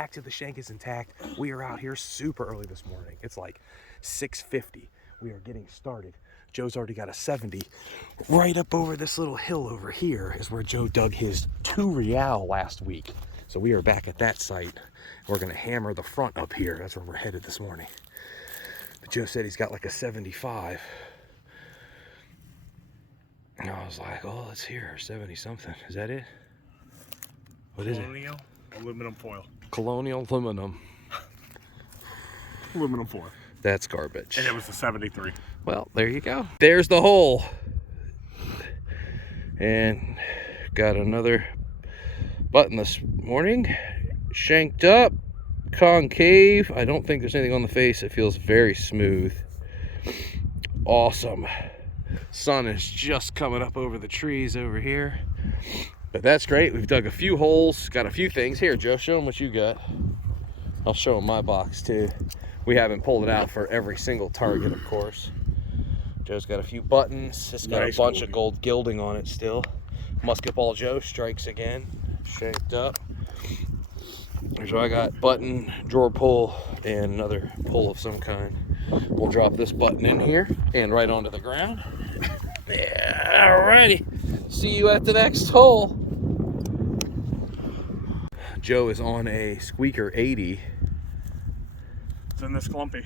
back to the shank is intact. We are out here super early this morning. It's like 6:50. We are getting started. Joe's already got a 70. Right up over this little hill over here is where Joe dug his 2 real last week. So we are back at that site. We're gonna hammer the front up here. That's where we're headed this morning. But Joe said he's got like a 75. And I was like, oh, let's hear 70 something. Is that it? What is it? Colonial aluminum foil. Colonial aluminum. Aluminum foil. That's garbage. And it was a 73. Well, there you go. There's the hole. And got another button this morning. Shanked up, concave. I don't think there's anything on the face. It feels very smooth. Awesome. Sun is just coming up over the trees over here. But that's great. We've dug a few holes, got a few things. Here, Joe, show them what you got. I'll show them my box too. We haven't pulled it out for every single target, of course. Joe's got a few buttons. It's got a bunch of gold gilding on it still. Musket ball Joe strikes again, shanked up. So I got button, drawer pull, and another pull of some kind. We'll drop this button in here and right onto the ground. Yeah, alrighty. See you at the next hole. Joe is on a squeaker 80. It's in this clumpy.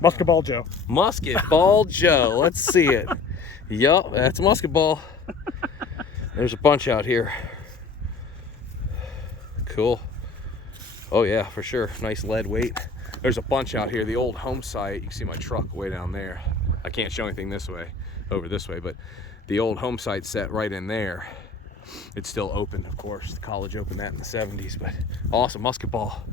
Musket ball Joe. Musket ball Joe. Let's see it. Yup, that's musket ball. There's a bunch out here. Cool. Oh yeah, for sure. Nice lead weight. There's a bunch out here. The old home site, you can see my truck way down there. I can't show anything this way, over this way, but the old home site set right in there. It's still open, of course. The college opened that in the 70s, but awesome musket ball.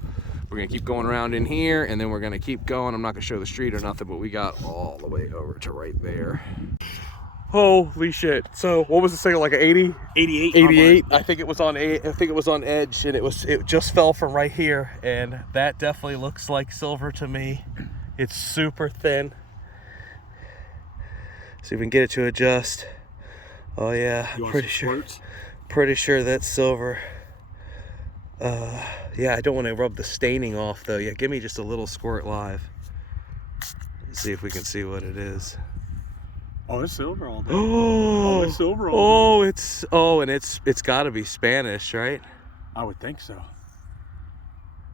We're gonna keep going around in here, and then we're gonna keep going. I'm not gonna show the street or nothing, but we got all the way over to right there. Holy shit. So what was the signal, like an 80? 88. 88. I think it was on edge, and it just fell from right here, and that definitely looks like silver to me. It's super thin. See if we can get it to adjust. Oh yeah, pretty sure that's silver. Yeah, I don't want to rub the staining off though. Yeah, give me just a little squirt live. Let's see if we can see what it is. Oh, it's silver all day. Oh, it's silver all day. And it's got to be Spanish, right? I would think so.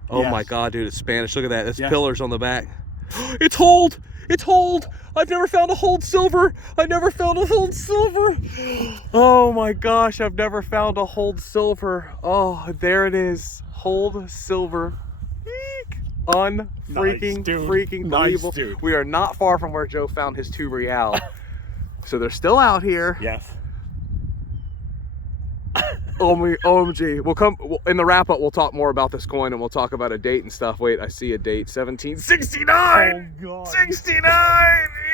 Oh yes. My God, dude, it's Spanish. Look at that. That's pillars on the back. It's hold. It's hold. I've never found a hold silver. I never found a hold silver. Oh my gosh, I've never found a hold silver. Oh, there it is. Hold silver. Freaking believable. Nice, we are not far from where Joe found his 2 real. So they're still out here. Yes. OMG. We'll come in the wrap up. We'll talk more about this coin and we'll talk about a date and stuff. Wait, I see a date. 1769. Oh God. 69.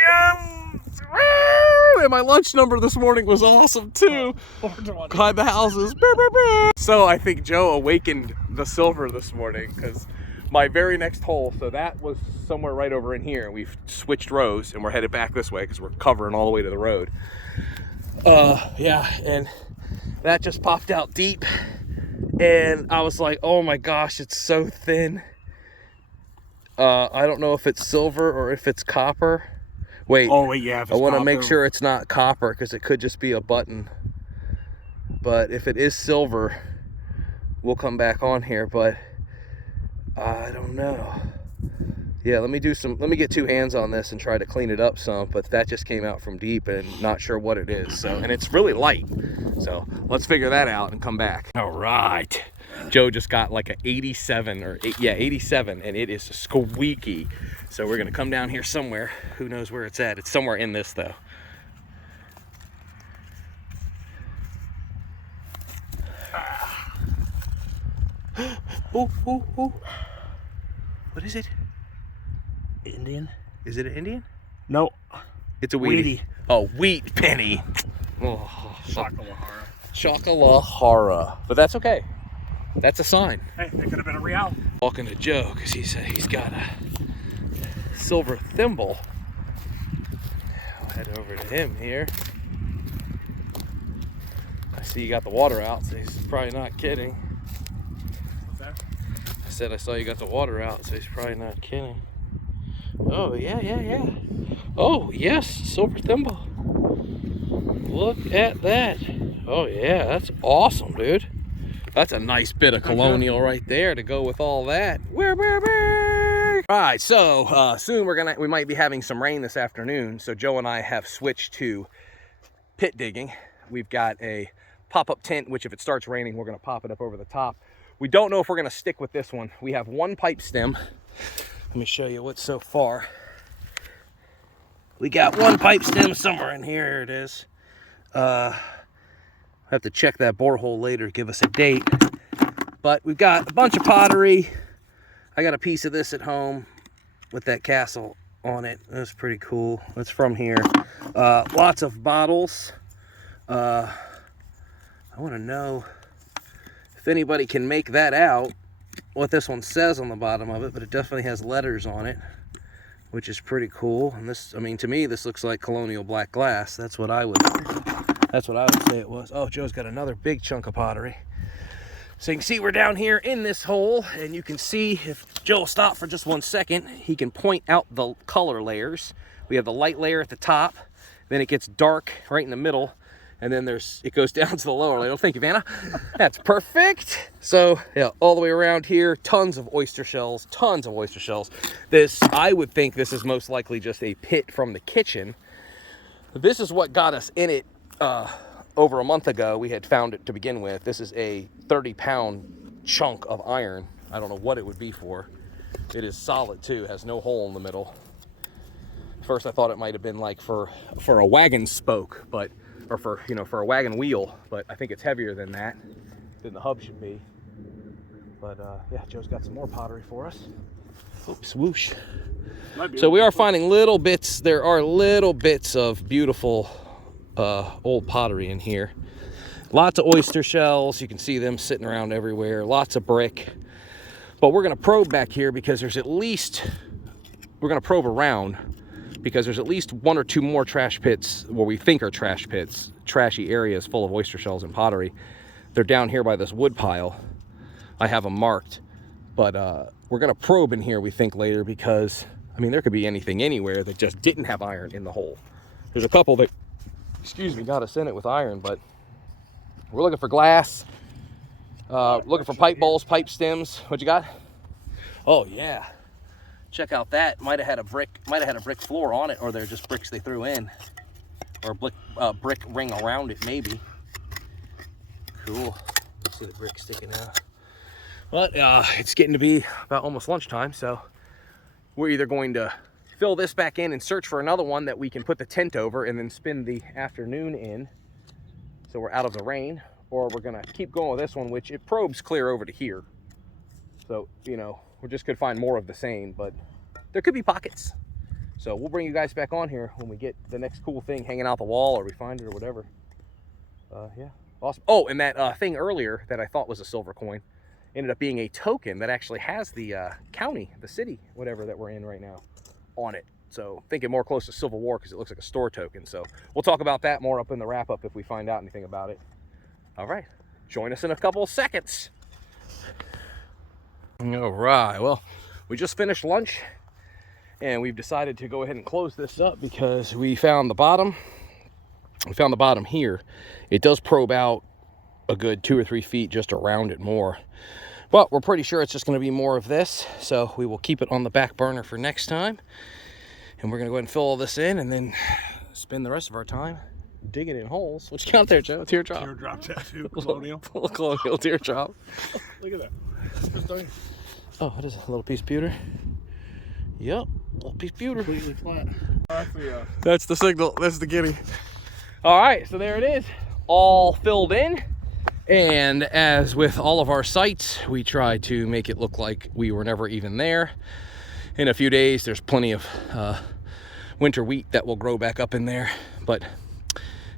Yes. Woo! And my lunch number this morning was awesome too. Behind the houses. So I think Joe awakened the silver this morning because my very next hole, so that was somewhere right over in here. We've switched rows and we're headed back this way because we're covering all the way to the road. Yeah, and that just popped out deep. And I was like, oh my gosh, it's so thin. I don't know if it's silver or if it's copper. Wait, yeah. I want to make sure it's not copper because it could just be a button. But if it is silver, we'll come back on here, but I don't know. Yeah, let me get 2 hands on this and try to clean it up some, but that just came out from deep and not sure what it is. So, and it's really light. So let's figure that out and come back. All right. Joe just got like an 87 87, and it is squeaky. So we're gonna come down here somewhere. Who knows where it's at? It's somewhere in this though. Oh. What is it? Indian? Is it an Indian? No. It's a wheatie. Oh, wheat penny. Oh, Chocolahara. But that's okay. That's a sign. Hey, it could have been a real. Talking to Joe because he said he's got a silver thimble. head over to him here. I see you got the water out, so he's probably not kidding. What's that? I said I saw you got the water out, so he's probably not kidding. Oh, yeah. Oh, yes, silver thimble. Look at that. Oh, yeah, that's awesome, dude. That's a nice bit of colonial right there to go with all that. All right, so soon we might be having some rain this afternoon. So Joe and I have switched to pit digging. We've got a pop-up tent, which if it starts raining, we're gonna pop it up over the top. We don't know if we're gonna stick with this one. We have one pipe stem. Let me show you what's so far. We got one pipe stem somewhere in here. Here it is. I have to check that borehole later to give us a date. But we've got a bunch of pottery. I got a piece of this at home with that castle on it. That's pretty cool. That's from here. Lots of bottles. I want to know if anybody can make that out, what this one says on the bottom of it, but it definitely has letters on it, which is pretty cool. And this, I mean, to me, this looks like colonial black glass. That's what I would say it was. Oh, Joe's got another big chunk of pottery. So you can see we're down here in this hole, and you can see if Joe will stop for just 1 second, he can point out the color layers. We have the light layer at the top, then it gets dark right in the middle, and then it goes down to the lower layer. Oh, thank you, Vanna. That's perfect. So yeah, all the way around here, tons of oyster shells, tons of oyster shells. This, I would think this is most likely just a pit from the kitchen. This is what got us in it over a month ago. We had found it to begin with. This is a 30-pound chunk of iron. I don't know what it would be for. It is solid too, has no hole in the middle. First I thought it might have been like for a wagon spoke, but or for a wagon wheel, but I think it's heavier than that, than the hub should be. But yeah, Joe's got some more pottery for us. Oops, whoosh. So we are finding little bits. There are little bits of beautiful old pottery in here. Lots of oyster shells. You can see them sitting around everywhere. Lots of brick. But we're going to probe back here because there's at least, we're going to probe around because there's at least one or two more trash pits, what we think are trash pits, trashy areas full of oyster shells and pottery. They're down here by this wood pile. I have them marked. But we're going to probe in here, we think, later because, I mean, there could be anything anywhere that just didn't have iron in the hole. There's a couple that, excuse me, got us in it with iron, but we're looking for glass, looking for pipe bowls, pipe stems. What you got? Oh, yeah. Check out that. Might have had a brick floor on it, or they're just bricks they threw in, or a brick ring around it, maybe. Cool. Let's see the brick sticking out. But it's getting to be about almost lunchtime, so we're either going to fill this back in and search for another one that we can put the tent over and then spend the afternoon in so we're out of the rain, or we're going to keep going with this one, which it probes clear over to here. So, you know, we just could find more of the same, but there could be pockets. So we'll bring you guys back on here when we get the next cool thing hanging out the wall, or we find it or whatever. Yeah, awesome. Oh, and that thing earlier that I thought was a silver coin ended up being a token that actually has the county, the city, whatever that we're in right now, on it. So thinking more close to Civil War because it looks like a store token. So we'll talk about that more up in the wrap-up if we find out anything about it. All right, join us in a couple of seconds. All right, well, we just finished lunch and we've decided to go ahead and close this up because we found the bottom. We found the bottom here. It does probe out a good 2 or 3 feet just around it more. But we're pretty sure it's just going to be more of this, so we will keep it on the back burner for next time. And we're going to go ahead and fill all this in and then spend the rest of our time digging in holes. What you got there, Joe? Teardrop? Teardrop tattoo, colonial. Colonial teardrop. Look at that. Oh, what is it? A little piece of pewter? Yep, a little piece of pewter. Completely flat. That's the signal. That's the guinea. All right, so there it is. All filled in. And as with all of our sites, we try to make it look like we were never even there. In a few days, there's plenty of winter wheat that will grow back up in there. But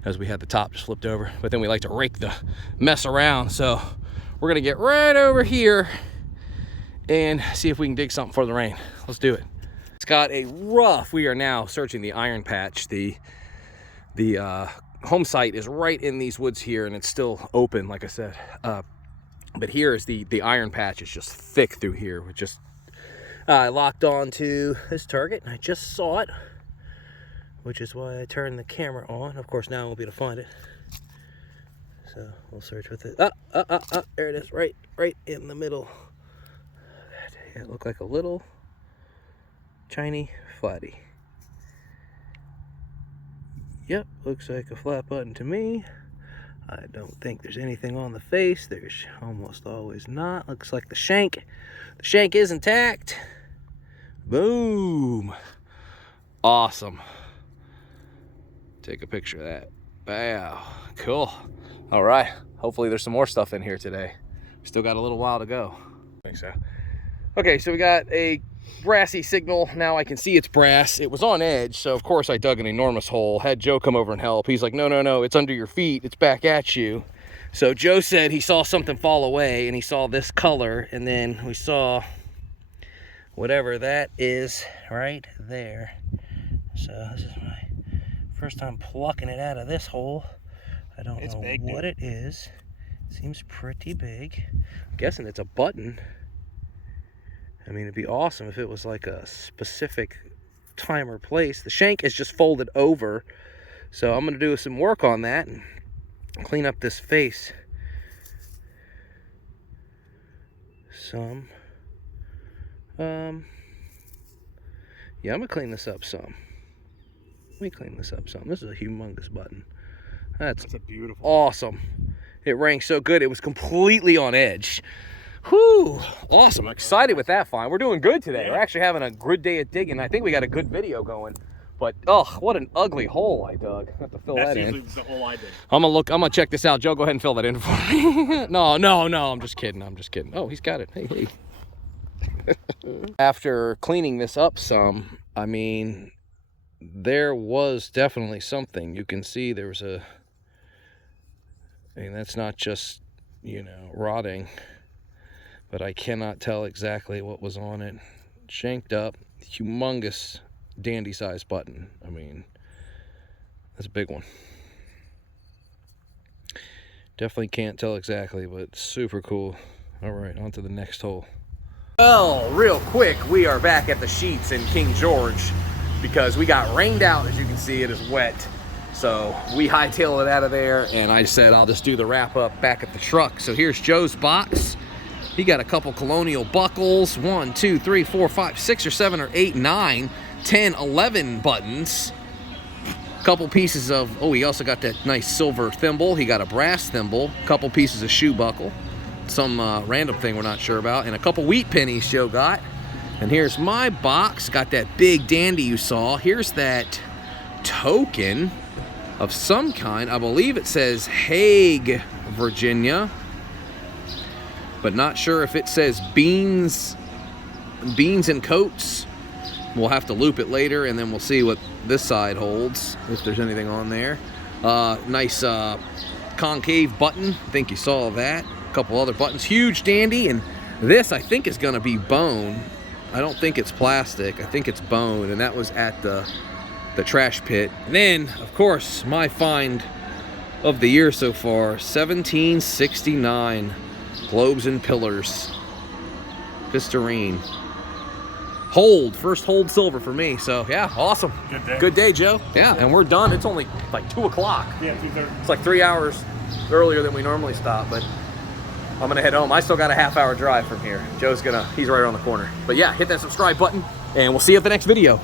as we had the top just flipped over, but then we like to rake the mess around. So we're gonna get right over here and see if we can dig something for the rain. Let's do it. It's got a rough, we are now searching the iron patch, the The home site is right in these woods here, and it's still open, like I said. But here is the iron patch is just thick through here. We just I locked on to this target, and I just saw it, which is why I turned the camera on. Of course, now I won't be able to find it. So we'll search with it. There it is, right in the middle. It looked like a little shiny flatty. Yep, looks like a flat button to me. I don't think there's anything on the face. There's almost always not. Looks like the shank. The shank is intact. Boom. Awesome. Take a picture of that. Wow. Cool. All right. Hopefully there's some more stuff in here today. Still got a little while to go. I think so. Okay, so we got a brassy signal. Now I can see it's brass. It was on edge, so of course I dug an enormous hole. Had Joe come over and help. He's like, no, it's under your feet. It's back at you. So Joe said he saw something fall away, and he saw this color, and then we saw whatever that is right there. So this is my first time plucking it out of this hole. I don't know what it is. It seems pretty big. I'm guessing it's a button. I mean, it'd be awesome if it was like a specific time or place. The shank is just folded over, so I'm going to do some work on that and clean up this face some. Yeah, I'm going to clean this up some. Let me clean this up some. This is a humongous button. That's a beautiful, awesome. It rang so good. It was completely on edge. Whew, awesome. I'm excited with that find. We're doing good today. We're actually having a good day of digging. I think we got a good video going. But, oh, what an ugly hole I dug. I have to fill that in. That's the hole I did. I'm gonna check this out. Joe, go ahead and fill that in for me. No, I'm just kidding. Oh, he's got it. Hey. After cleaning this up some, I mean, there was definitely something. You can see there was I mean, that's not just, rotting. But I cannot tell exactly what was on it. Shanked up, humongous dandy-sized button. I mean, that's a big one. Definitely can't tell exactly, but super cool. All right, on to the next hole. Well, real quick, we are back at the sheets in King George because we got rained out. As you can see, it is wet. So we hightailed it out of there, and I said I'll just do the wrap-up back at the truck. So here's Joe's box. He got a couple colonial buckles, 1, 2, 3, 4, 5, 6 or 7 or 8, 9, 10, 11 buttons. A couple pieces of, he also got that nice silver thimble. He got a brass thimble, a couple pieces of shoe buckle, some random thing we're not sure about, and a couple wheat pennies Joe got. And here's my box, got that big dandy you saw. Here's that token of some kind. I believe it says Hague, Virginia. But not sure if it says beans and coats. We'll have to loop it later, and then we'll see what this side holds, if there's anything on there. Nice concave button. I think you saw that. A couple other buttons. Huge dandy, and this I think is going to be bone. I don't think it's plastic. I think it's bone, and that was at the trash pit. And then, of course, my find of the year so far, 1769. Globes and pillars. Pistarine. First hold silver for me. So yeah, awesome. Good day, Joe. Yeah, and we're done. It's only like 2 o'clock. Yeah, 2:30. It's like 3 hours earlier than we normally stop, but I'm gonna head home. I still got a half-hour drive from here. He's right around the corner. But yeah, hit that subscribe button, and we'll see you at the next video.